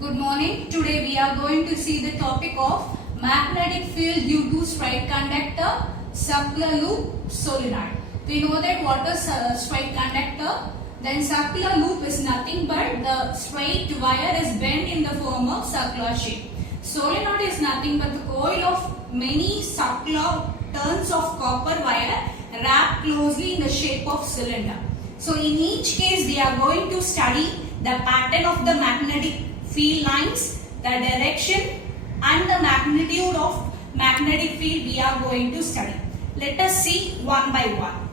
Good morning. Today we are going to see the topic of magnetic field due to straight conductor, circular loop, solenoid. We know that what is straight conductor? Then circular loop is nothing but the straight wire is bent in the form of circular shape. Solenoid is nothing but the coil of many circular turns of copper wire wrapped closely in the shape of cylinder. So in each case we are going to study the pattern of the magnetic field lines, the direction and the magnitude of magnetic field we are going to study. Let us see one by one.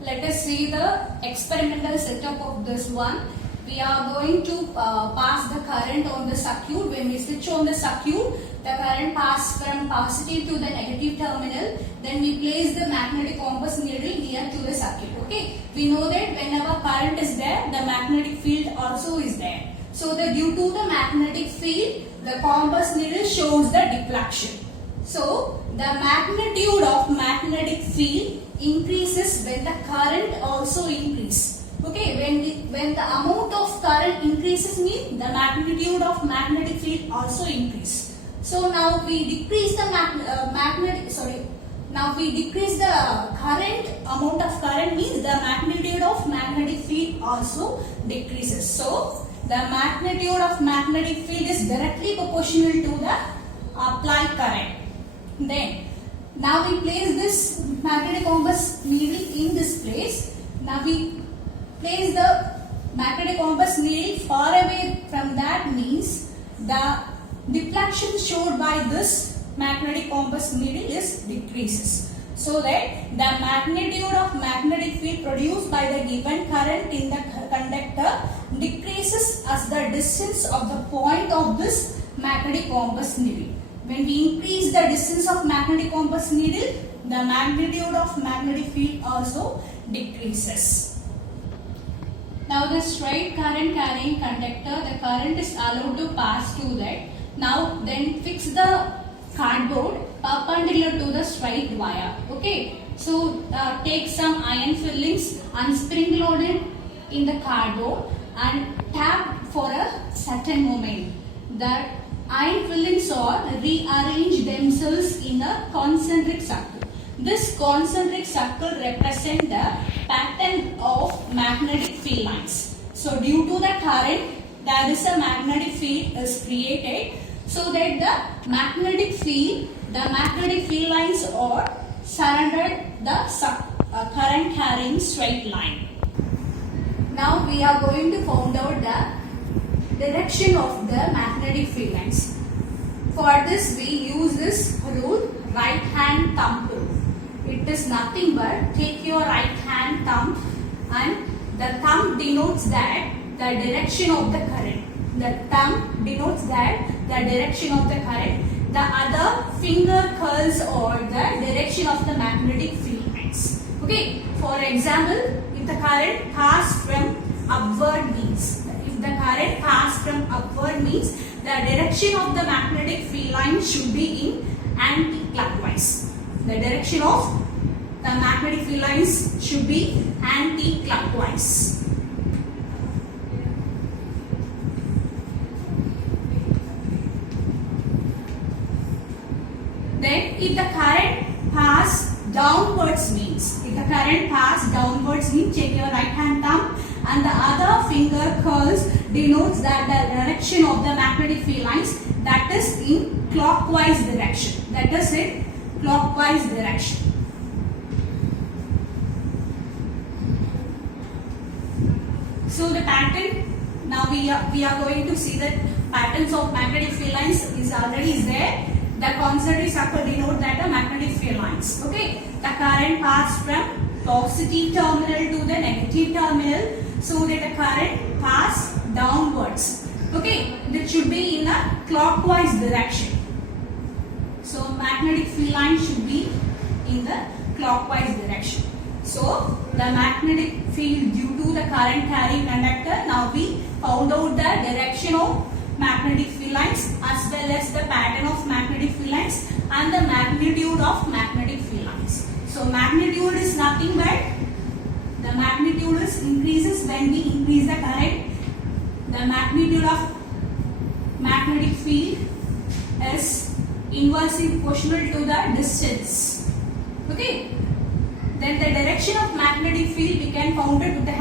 Let us see the experimental setup of this one. We are going to pass the current on the circuit. When we switch on the circuit, the current passes from positive to the negative terminal. Then we place the magnetic compass needle near to the circuit. Okay. We know that whenever current is there, the magnetic field also is there. So due to the magnetic field, the compass needle shows the deflection. So the magnitude of magnetic field increases when the current also increases. Okay, when the amount of current increases means the magnitude of magnetic field also increase. So now we decrease the Now we decrease the current, amount of current means the magnitude of magnetic field also decreases. So the magnitude of magnetic field is directly proportional to the applied current. Then now we place this magnetic compass needle in this place. Now we place the magnetic compass needle far away from that means the deflection showed by this magnetic compass needle is decreases. So that the magnitude of magnetic field produced by the given current in the conductor decreases as the distance of the point of this magnetic compass needle. When we increase the distance of magnetic compass needle, the magnitude of magnetic field also decreases. Now the straight current carrying conductor, the current is allowed to pass through that. Now then fix the cardboard perpendicular to the straight wire. Okay. So take some iron fillings and sprinkle it in the cardboard and tap for a certain moment. The iron fillings are rearrange themselves in a concentric circle. This concentric circle represents the pattern of magnetic field lines. So due to the current, there is a magnetic field is created, so that the magnetic field lines are surrounded the current carrying straight line. Now we are going to find out the direction of the magnetic field lines. For this we use this rule, right hand thumb rule. It is nothing but take your right hand thumb and the thumb denotes that the direction of the current. The thumb denotes that the direction of the current. The other finger curls or the direction of the magnetic field lines. Okay. For example, if the current passes from upward means, the direction of the magnetic field line should be in anti-clockwise. The direction of the magnetic field lines should be anti-clockwise. Then if the current pass downwards means, check your right hand thumb and the other finger curls denotes that the direction of the magnetic field lines, that is in clockwise direction. So the pattern, now we are going to see that patterns of magnetic field lines is already there. The concentric circle denote that the magnetic field lines. Okay, the current passes from positive terminal to the negative terminal, so that the current passes downwards. Okay, that should be in a clockwise direction. So magnetic field line should be in the clockwise direction. So the magnetic field due to the current carrying conductor, now we found out the direction of magnetic field lines as well as the pattern of magnetic field lines and the magnitude of magnetic field lines. So magnitude is nothing but the magnitude increases when we increase the current. The magnitude of magnetic field is inversely proportional to the distance. Okay. Then the direction of magnetic field we can found it with the